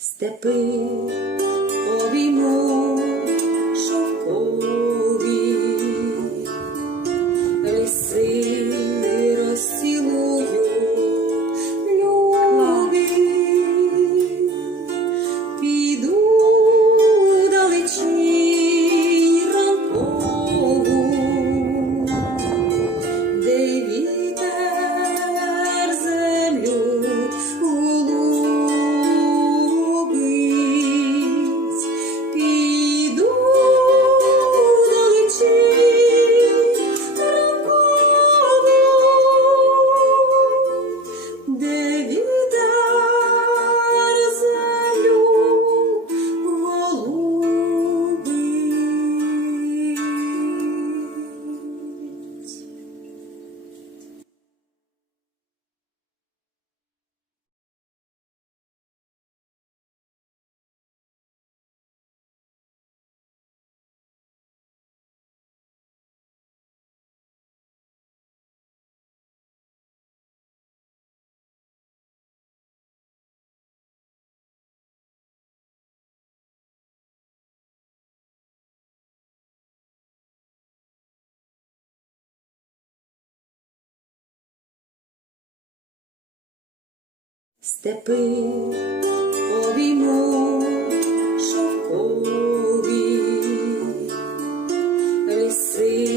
Степи обійму Степи обійму шовкові ліси.